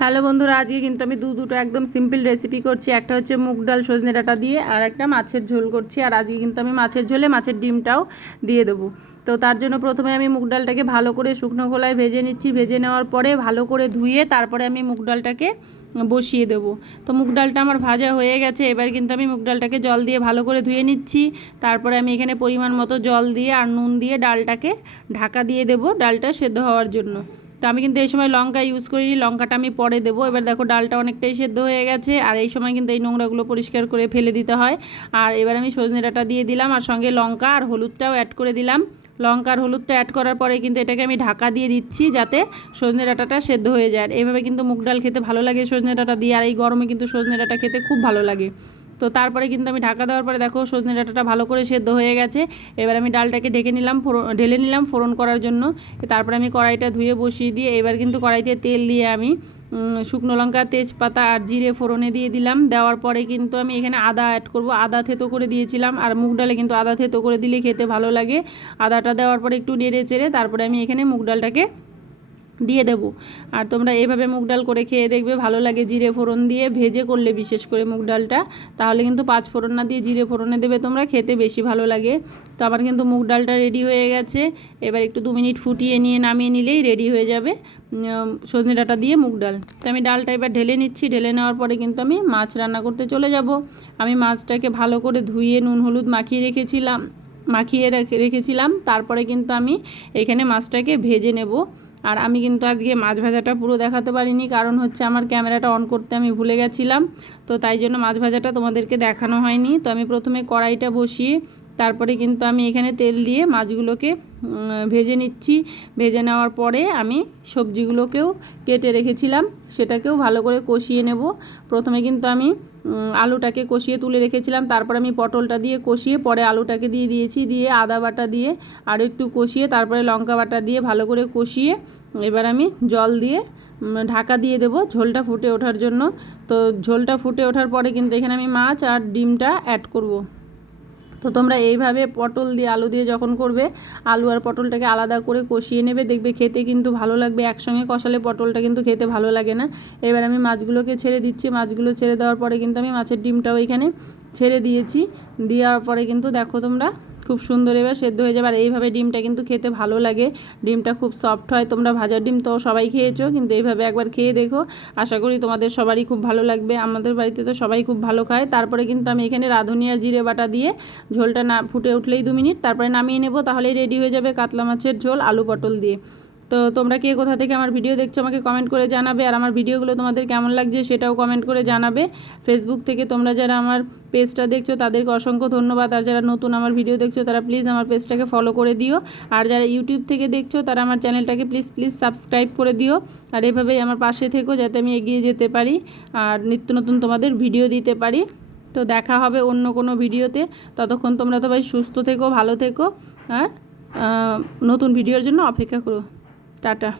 Hello বন্ধুরা, আজকে কিন্তু আমি দুটো একদম সিম্পল রেসিপি করছি। একটা হচ্ছে মুগ ডাল সজনে ডাঁটা দিয়ে, আর একটা মাছের ঝোল করছি। আর আজকে কিন্তু আমি মাছের ঝোলে মাছের ডিমটাও দিয়ে দেবো। তো তার জন্য প্রথমে আমি মুগ ডালটাকে ভালো করে শুকনো খোলায় ভেজে নিচ্ছি। ভেজে নেওয়ার পরে ভালো করে ধুয়ে তারপরে আমি মুগ ডালটাকে বসিয়ে দেবো। তো মুগ ডালটা আমার ভাজা হয়ে গেছে। এবার কিন্তু আমি মুগ ডালটাকে জল দিয়ে ভালো করে ধুয়ে নিচ্ছি। তারপরে আমি এখানে পরিমাণ মতো জল দিয়ে আর নুন দিয়ে ডালটাকে ঢাকা দিয়ে দেবো ডালটা সেদ্ধ হওয়ার জন্য। তো আমি কিন্তু এই সময় লঙ্কা ইউজ করিনি, লঙ্কাটা আমি পরে দেবো। এবার দেখো ডালটা অনেকটাই সেদ্ধ হয়ে গেছে, আর এই সময় কিন্তু এই নোংরাগুলো পরিষ্কার করে ফেলে দিতে হয়। আর এবার আমি সজনে ডাঁটা দিয়ে দিলাম, আর সঙ্গে লঙ্কা আর হলুদটাও অ্যাড করে দিলাম। লঙ্কা আর হলুদটা অ্যাড করার পরে কিন্তু এটাকে আমি ঢাকা দিয়ে দিচ্ছি, যাতে সজনে ডাঁটাটা সেদ্ধ হয়ে যায়। এইভাবে কিন্তু মুগ ডাল খেতে ভালো লাগে সজনে ডাঁটা দিয়ে, আর এই গরমে কিন্তু সজনে ডাঁটা খেতে খুব ভালো লাগে। তো তারপরে কিন্তু আমি ঢাকা দেওয়ার পরে দেখো সজনে ডাঁটাটা ভালো করে সেদ্ধ হয়ে গেছে। এবার আমি ডালটাকে ঢেলে নিলাম ফোড়ন করার জন্য। তারপরে আমি কড়াইটা ধুয়ে বসিয়ে দিয়ে এবার কিন্তু কড়াইতে তেল দিয়ে আমি শুকনো লঙ্কা, তেজপাতা আর জিরে ফোড়নে দিয়ে দিলাম। দেওয়ার পরে কিন্তু আমি এখানে আদা অ্যাড করব। আদা থেতো করে দিয়েছিলাম, আর মুগ ডালে কিন্তু আদা থেতো করে দিলে খেতে ভালো লাগে। আদাটা দেওয়ার পরে একটু নেড়ে চেড়ে তারপরে আমি এখানে মুগ ডালটাকে দিয়ে দেবো। আর তোমরা এইভাবে মুগ ডাল করে খেয়ে দেখবে, ভালো লাগে। জিরে ফোড়ন দিয়ে ভেজে করলে বিশেষ করে মুগ ডালটা, তাহলে কিন্তু পাঁচ ফোড়ন না দিয়ে জিরে ফোড়নে দেবে তোমরা, খেতে বেশি ভালো লাগে। তো আমার কিন্তু মুগ ডালটা রেডি হয়ে গেছে। এবার একটু 2 মিনিট ফুটিয়ে নিয়ে নামিয়ে নিলেই রেডি হয়ে যাবে সজনে ডাঁটা দিয়ে মুগ ডাল। তো আমি ডালটা এবার ঢেলে নিচ্ছি। ঢেলে নেওয়ার পরে কিন্তু আমি মাছ রান্না করতে চলে যাব। আমি মাছটাকে ভালো করে ধুয়ে নুন হলুদ মাখিয়ে রেখেছিলাম। তারপরে কিন্তু আমি এখানে মাছটাকে ভেজে নেব। আর আমি কিন্তু আজকে মাছ ভাজাটা পুরো দেখাতে পারিনি, কারণ হচ্ছে আমার ক্যামেরাটা অন করতে আমি ভুলে গেছিলাম। তো তাই জন্য মাছ ভাজাটা তোমাদেরকে দেখানো হয়নি। তো আমি প্রথমে কড়াইটা বসিয়ে তারপরে কিন্তু আমি এখানে তেল দিয়ে মাছগুলোকে ভেজে নিচ্ছি। ভেজে নেওয়ার পরে আমি সবজিগুলোকেও কেটে রেখেছিলাম, সেটাকেও ভালো করে কষিয়ে নেব। প্রথমে কিন্তু আমি আলুটাকে কষিয়ে তুলে রেখেছিলাম, তারপর আমি পটলটা দিয়ে কষিয়ে পরে আলুটাকে দিয়ে দিয়েছি। দিয়ে আদা বাটা দিয়ে আরও একটু কষিয়ে তারপরে লঙ্কা বাটা দিয়ে ভালো করে কষিয়ে এবার আমি জল দিয়ে ঢাকা দিয়ে দেবো ঝোলটা ফুটে ওঠার জন্য। তো ঝোলটা ফুটে ওঠার পরে কিন্তু এখানে আমি মাছ আর ডিমটা অ্যাড করব। তো তোমরা এইভাবে পটল দিয়ে আলু দিয়ে যখন করবে, আলু আর পটলটাকে আলাদা করে কষিয়ে নেবে, দেখবে খেতে কিন্তু ভালো লাগবে। একসঙ্গে কষালে পটলটা কিন্তু খেতে ভালো লাগে না। এবার আমি মাছগুলোকে ছেড়ে দিচ্ছি। মাছগুলো ছেড়ে দেওয়ার পরে কিন্তু আমি মাছের ডিমটাও এখানে ছেড়ে দিয়েছি। দেওয়ার পরে কিন্তু দেখো তোমরা খুব সুন্দর এবার সেদ্ধ হয়ে যাবে। আর এইভাবে ডিমটা কিন্তু খেতে ভালো লাগে, ডিমটা খুব সফট হয়। তোমরা ভাজার ডিম তো সবাই খেয়েছো, কিন্তু এইভাবে একবার খেয়ে দেখো, আশা করি তোমাদের সবারই খুব ভালো লাগবে। আমাদের বাড়িতে তো সবাই খুব ভালো খায়। তারপরে কিন্তু আমি এখানে রাঁধুনি আর জিরে বাটা দিয়ে ঝোলটা না ফুটে উঠলেই 2 মিনিট তারপরে নামিয়ে নেব, তাহলেই রেডি হয়ে যাবে কাতলা মাছের ঝোল আলু পটল দিয়ে। তো তোমরা কে কোথা থেকে আমার ভিডিও দেখছো আমাকে কমেন্ট করে জানাবে, আর আমার ভিডিওগুলো তোমাদের কেমন লাগছে সেটাও কমেন্ট করে জানাবে। ফেসবুক থেকে তোমরা যারা আমার পেজটা দেখছো তাদেরকে অসংখ্য ধন্যবাদ, আর যারা নতুন আমার ভিডিও দেখছো তারা প্লিজ আমার পেজটাকে ফলো করে দিও। আর যারা ইউটিউব থেকে দেখছো তারা আমার চ্যানেলটাকে প্লিজ সাবস্ক্রাইব করে দিও। আর এভাবেই আমার পাশে থেকো, যাতে আমি এগিয়ে যেতে পারি আর নিত্য নতুন তোমাদের ভিডিও দিতে পারি। তো দেখা হবে অন্য কোনো ভিডিওতে। ততক্ষণ তোমরা সবাই সুস্থ থেকো, ভালো থেকো, আর নতুন ভিডিওর জন্য অপেক্ষা করো। টাটা।